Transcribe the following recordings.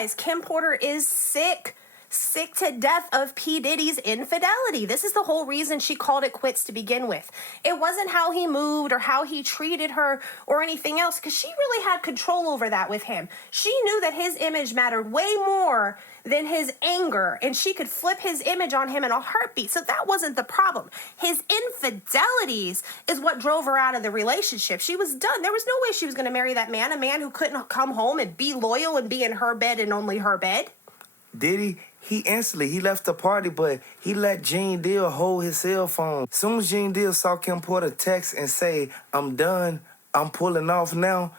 realize Kim Porter is sick to death of P. Diddy's infidelity. This is the whole reason she called it quits to begin with. It wasn't how he moved or how he treated her or anything else, because she really had control over that with him. She knew that his image mattered way more than his anger, and she could flip his image on him in a heartbeat. So that wasn't the problem. His infidelities is what drove her out of the relationship. She was done. There was no way she was going to marry that man, a man who couldn't come home and be loyal and be in her bed and only her bed. Diddy, he left the party, but he let Gene Deal hold his cell phone. As soon as Gene Deal saw Kim Porter text and say, "I'm done, I'm pulling off now,"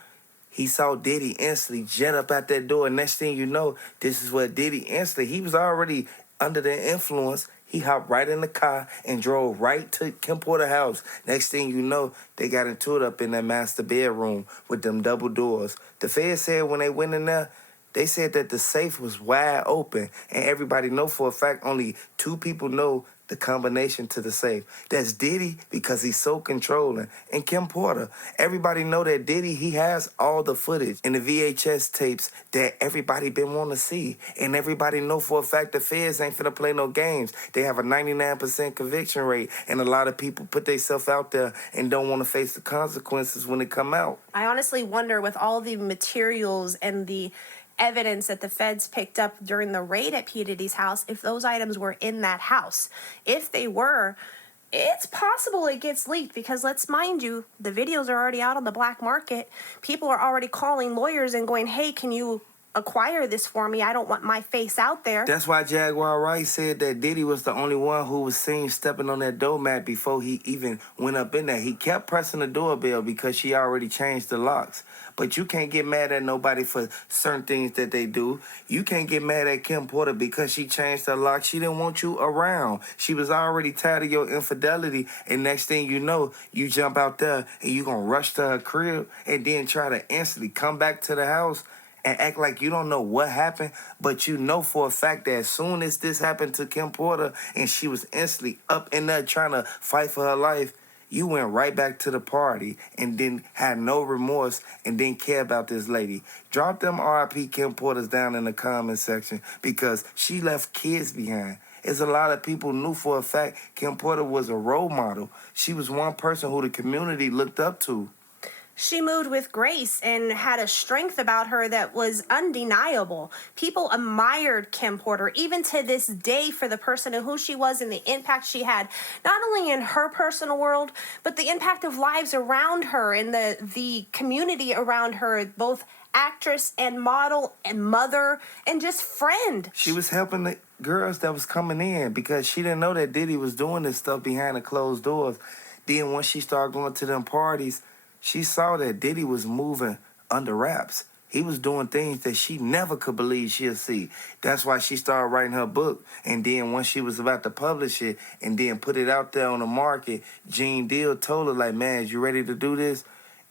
he saw Diddy instantly jet up out that door. Next thing you know, this is what Diddy instantly, he was already under the influence. He hopped right in the car and drove right to Kim Porter's house. Next thing you know, they got into it up in that master bedroom with them double doors. The feds said when they went in there, they said that the safe was wide open, and everybody know for a fact only 2 people know the combination to the safe. That's Diddy, because he's so controlling, and Kim Porter. Everybody know that Diddy, he has all the footage and the VHS tapes that everybody been wanting to see, and everybody know for a fact the feds ain't finna play no games. They have a 99% conviction rate, and a lot of people put themselves out there and don't want to face the consequences when they come out. I honestly wonder, with all the materials and the evidence that the feds picked up during the raid at P. Diddy's house, if those items were in that house. If they were, it's possible it gets leaked, because let's mind you, the videos are already out on the black market. People are already calling lawyers and going, "Hey, can you acquire this for me? I don't want my face out there." That's why Jaguar Wright said that Diddy was the only one who was seen stepping on that doormat before he even went up in there. He kept pressing the doorbell because she already changed the locks. But you can't get mad at nobody for certain things that they do. You can't get mad at Kim Porter because she changed her lock. She didn't want you around. She was already tired of your infidelity, and next thing you know, you jump out there and you gonna rush to her crib and then try to instantly come back to the house and act like you don't know what happened, but you know for a fact that as soon as this happened to Kim Porter and she was instantly up in there trying to fight for her life, you went right back to the party and then had no remorse and didn't care about this lady. Drop them R.I.P. Kim Porters down in the comment section, because she left kids behind. There's a lot of people knew for a fact Kim Porter was a role model. She was one person who the community looked up to. She moved with grace and had a strength about her that was undeniable. People admired Kim Porter, even to this day, for the person and who she was and the impact she had, not only in her personal world, but the impact of lives around her and the community around her, both actress and model and mother and just friend. She was helping the girls that was coming in, because she didn't know that Diddy was doing this stuff behind the closed doors. Then once she started going to them parties, she saw that Diddy was moving under wraps. He was doing things that she never could believe she'll see. That's why she started writing her book. And then once she was about to publish it and then put it out there on the market, Gene Deal told her, like, "Man, is you ready to do this?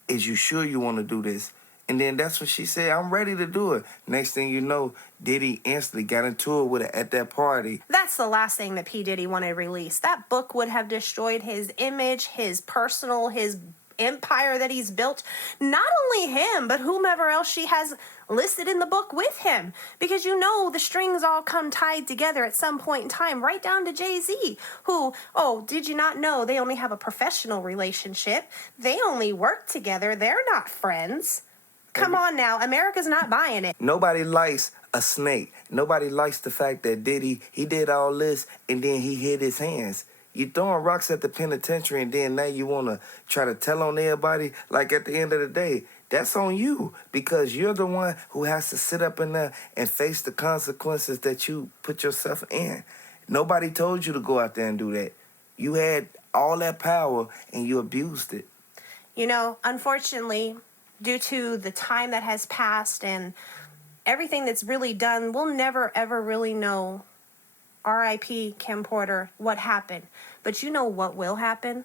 Is you sure you want to do this?" And then that's when she said, "I'm ready to do it." Next thing you know, Diddy instantly got into it with her at that party. That's the last thing that P. Diddy wanted released. That book would have destroyed his image, his personal, his empire that he's built. Not only him, but whomever else she has listed in the book with him. Because you know the strings all come tied together at some point in time, right down to Jay-Z, who, oh, did you not know they only have a professional relationship? They only work together. They're not friends. Come on now, America's not buying it. Nobody likes a snake. Nobody likes the fact that Diddy, he did all this and then he hid his hands. You throwing rocks at the penitentiary and then now you want to try to tell on everybody. Like, at the end of the day, that's on you, because you're the one who has to sit up in there and face the consequences that you put yourself in. Nobody told you to go out there and do that. You had all that power and you abused it. You know, unfortunately, due to the time that has passed and everything that's really done, we'll never, ever really know, R.I.P. Kim Porter, what happened. But you know what will happen?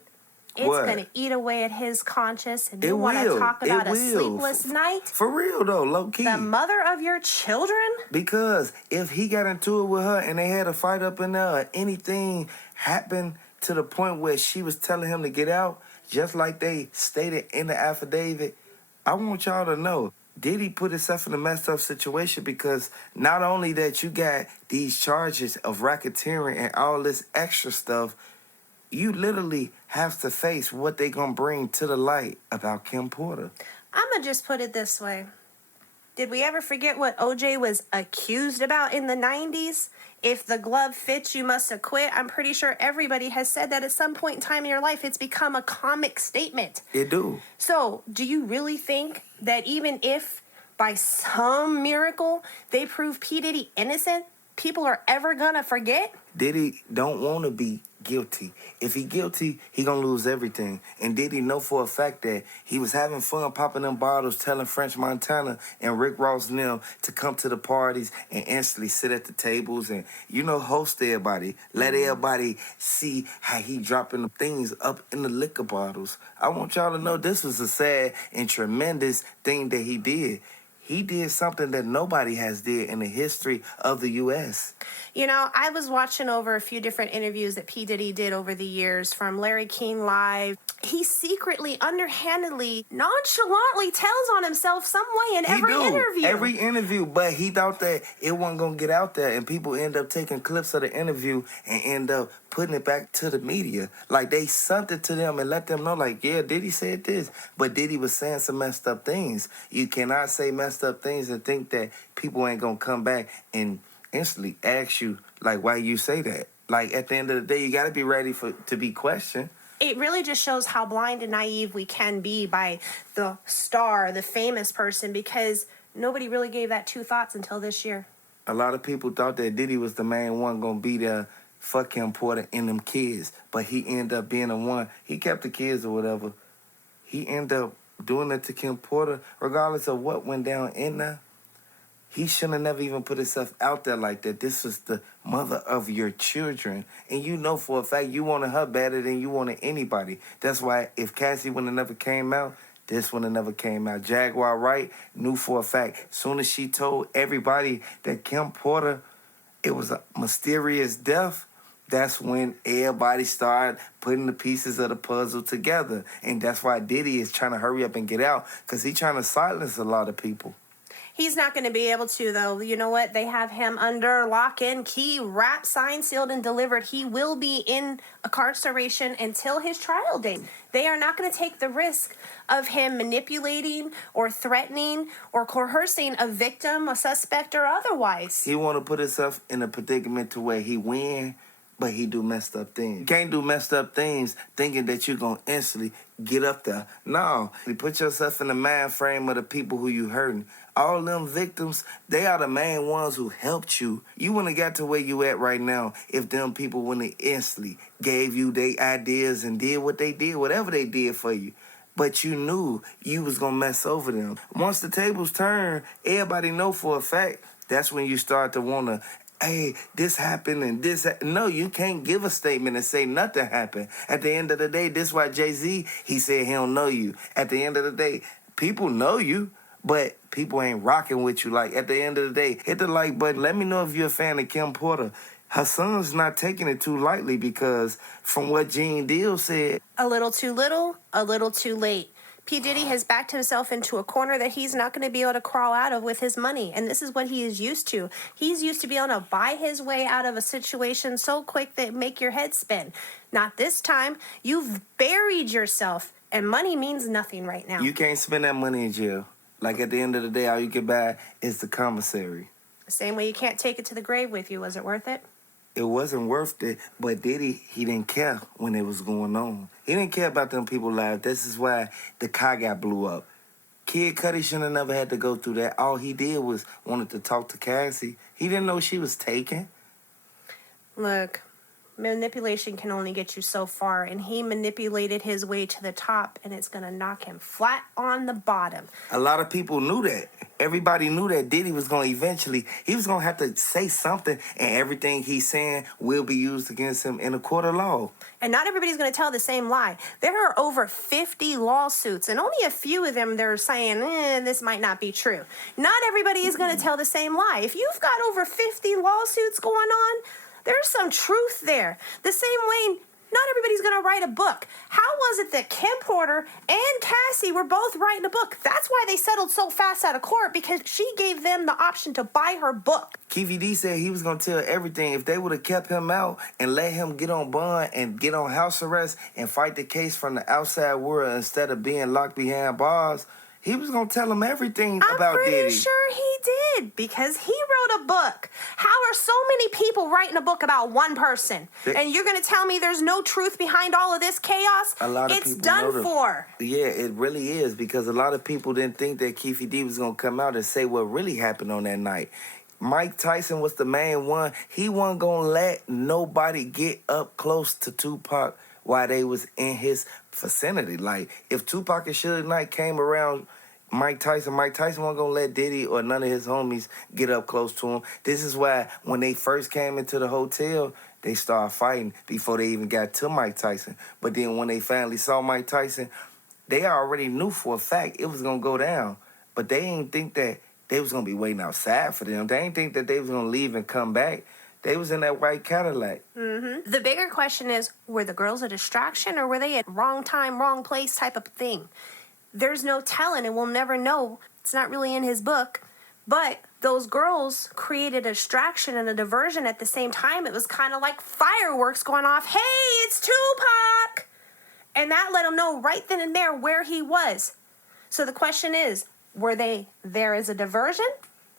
It's going to eat away at his conscience. And you want to talk about a sleepless night? For real, though, low-key. The mother of your children? Because if he got into it with her and they had a fight up in there, or anything happened to the point where she was telling him to get out, just like they stated in the affidavit, I want y'all to know, Diddy put himself in a messed up situation because not only that you got these charges of racketeering and all this extra stuff, you literally have to face what they gonna bring to the light about Kim Porter. I'm going to just put it this way. Did we ever forget what OJ was accused about in the 90s? If the glove fits, you must acquit. I'm pretty sure everybody has said that at some point in time in your life. It's become a comic statement. It do. So, do you really think that even if by some miracle they prove P. Diddy innocent, people are ever gonna forget? Diddy don't want to be guilty. If he guilty, he gonna lose everything. And Diddy know for a fact that he was having fun popping them bottles, telling French Montana and Rick Ross and them to come to the parties and instantly sit at the tables and, host everybody. Let everybody see how he dropping the things up in the liquor bottles. I want y'all to know this was a sad and tremendous thing that he did. He did something that nobody has did in the history of the U.S. I was watching over a few different interviews that P. Diddy did over the years from Larry King Live. He secretly, underhandedly, nonchalantly tells on himself some way in every interview. Every interview, but he thought that it wasn't going to get out there, and people end up taking clips of the interview and end up putting it back to the media. Like, they sent it to them and let them know, like, yeah, Diddy said this, but Diddy was saying some messed up things. You cannot say messed up things and think that people ain't going to come back and instantly ask you, like, why you say that. Like, at the end of the day, you got to be ready to be questioned. It really just shows how blind and naive we can be by the star, the famous person, because nobody really gave that two thoughts until this year. A lot of people thought that Diddy was the main one going to be there, fuck Kim Porter and them kids, but he ended up being the one. He kept the kids or whatever. He ended up doing it to Kim Porter, regardless of what went down in there. He shouldn't have never even put himself out there like that. This was the mother of your children. And you know for a fact you wanted her better than you wanted anybody. That's why if Cathy would have never came out, this would have never came out. Jaguar Wright knew for a fact. Soon as she told everybody that Kim Porter, it was a mysterious death, that's when everybody started putting the pieces of the puzzle together. And that's why Diddy is trying to hurry up and get out, because he's trying to silence a lot of people. He's not going to be able to, though. You know what? They have him under lock and key, wrapped, signed, sealed, and delivered. He will be in incarceration until his trial date. They are not going to take the risk of him manipulating or threatening or coercing a victim, a suspect, or otherwise. He want to put himself in a predicament to where he win, but he do messed up things. You can't do messed up things thinking that you're going to instantly get up there. No. You put yourself in the mind frame of the people who you hurting. All them victims, they are the main ones who helped you. You wouldn't have got to where you at right now if them people wouldn't have instantly gave you their ideas and did what they did, whatever they did for you. But you knew you was going to mess over them. Once the tables turn, everybody know for a fact, that's when you start to want to, hey, this happened and this. No, you can't give a statement and say nothing happened. At the end of the day, this is why Jay-Z, he said he don't know you. At the end of the day, people know you, but people ain't rocking with you. Like, at the end of the day, hit the like button. Let me know if you're a fan of Kim Porter. Her son's not taking it too lightly because from what Gene Deal said, a little too little, a little too late. P. Diddy has backed himself into a corner that he's not going to be able to crawl out of with his money. And this is what he is used to. He's used to be able to buy his way out of a situation so quick that it make your head spin. Not this time. You've buried yourself, and money means nothing right now. You can't spend that money in jail. Like, at the end of the day, all you can buy is the commissary. The same way you can't take it to the grave with you. Was it worth it? It wasn't worth it, but Diddy, he didn't care when it was going on. He didn't care about them people's lives. This is why the car got blew up. Kid Cudi shouldn't have never had to go through that. All he did was wanted to talk to Cathy. He didn't know she was taken. Look, manipulation can only get you so far, and he manipulated his way to the top, and it's going to knock him flat on the bottom. A lot of people knew that. Everybody knew that Diddy was going to eventually, he was going to have to say something, and everything he's saying will be used against him in a court of law. And not everybody's going to tell the same lie. There are over 50 lawsuits, and only a few of them they're saying, this might not be true. Not everybody is going to tell the same lie. If you've got over 50 lawsuits going on, there's some truth there. The same way Not everybody's going to write a book. How was it that Kim Porter and Cassie were both writing a book? That's why they settled so fast out of court, because she gave them the option to buy her book. Cathy D said he was going to tell everything. If they would have kept him out and let him get on bond and get on house arrest and fight the case from the outside world instead of being locked behind bars, he was going to tell them everything about Diddy. I'm pretty sure he did, because he wrote a book. How are so many people writing a book about one person? And you're going to tell me there's no truth behind all of this chaos? A lot of it's people done for. Yeah, it really is, because a lot of people didn't think that Cathy D was going to come out and say what really happened on that night. Mike Tyson was the main one. He wasn't going to let nobody get up close to Tupac while they was in his vicinity. Like, if Tupac and Suge Knight came around Mike Tyson wasn't going to let Diddy or none of his homies get up close to him. This is why when they first came into the hotel, they started fighting before they even got to Mike Tyson. But then when they finally saw Mike Tyson, they already knew for a fact it was going to go down. But they didn't think that they was going to be waiting outside for them. They didn't think that they was going to leave and come back. They was in that white Cadillac. Mm-hmm. The bigger question is, were the girls a distraction, or were they a wrong time, wrong place type of thing? There's no telling, and we'll never know. It's not really in his book. But those girls created a distraction and a diversion at the same time. It was kind of like fireworks going off. Hey, it's Tupac! And that let them know right then and there where he was. So the question is, were they there as a diversion?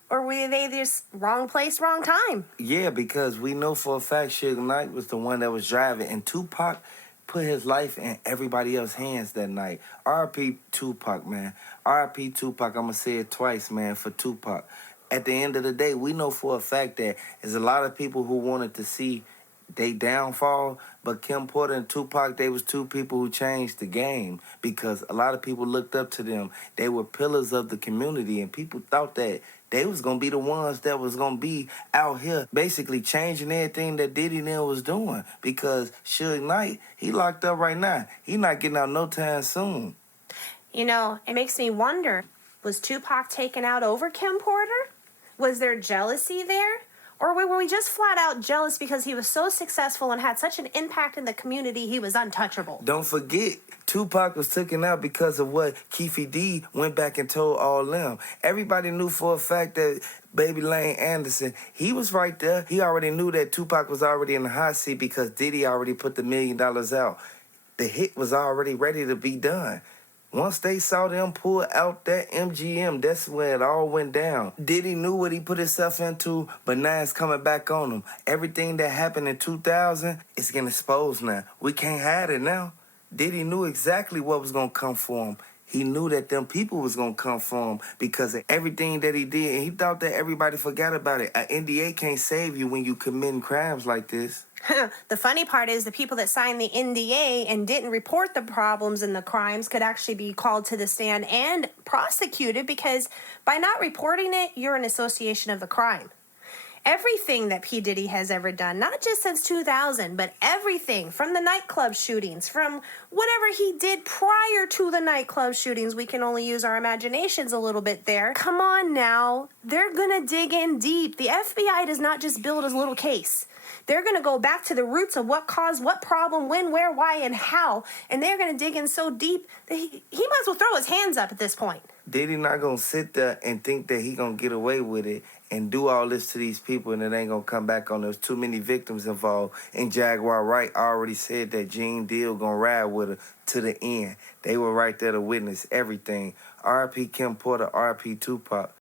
Or were they just wrong place, wrong time? Yeah, because we know for a fact Suge Knight was the one that was driving. And Tupac put his life in everybody else's hands that night. R.I.P. Tupac, man. R.I.P. Tupac. I'm going to say it twice, man, for Tupac. At the end of the day, we know for a fact that there's a lot of people who wanted to see they downfall, but Kim Porter and Tupac, they was two people who changed the game, because a lot of people looked up to them. They were pillars of the community, and people thought that they was going to be the ones that was going to be out here basically changing everything that Diddy and them was doing, because Suge Knight, he locked up right now. He not getting out no time soon. You know, it makes me wonder, was Tupac taken out over Kim Porter? Was there jealousy there? Or were we just flat out jealous because he was so successful and had such an impact in the community he was untouchable? Don't forget, Tupac was taken out because of what Cathy D went back and told all them. Everybody knew for a fact that Baby Lane Anderson, he was right there. He already knew that Tupac was already in the hot seat because Diddy already put the $1 million out. The hit was already ready to be done. Once they saw them pull out that MGM, that's when it all went down. Diddy knew what he put himself into, but now it's coming back on him. Everything that happened in 2000 is getting exposed now. We can't hide it now. Diddy knew exactly what was going to come for him. He knew that them people was going to come for him because of everything that he did, and he thought that everybody forgot about it. An NDA can't save you when you committing crimes like this. The funny part is the people that signed the NDA and didn't report the problems and the crimes could actually be called to the stand and prosecuted, because by not reporting it, you're an association of the crime. Everything that P. Diddy has ever done, not just since 2000, but everything from the nightclub shootings, from whatever he did prior to the nightclub shootings, we can only use our imaginations a little bit there. Come on now. They're going to dig in deep. The FBI does not just build a little case. They're going to go back to the roots of what caused what problem, when, where, why, and how. And they're going to dig in so deep that he might as well throw his hands up at this point. Diddy not going to sit there and think that he going to get away with it and do all this to these people and it ain't going to come back on. There's too many victims involved. And Jaguar Wright already said that Gene Deal going to ride with her to the end. They were right there to witness everything. R.I.P. Kim Porter, R.I.P. Tupac.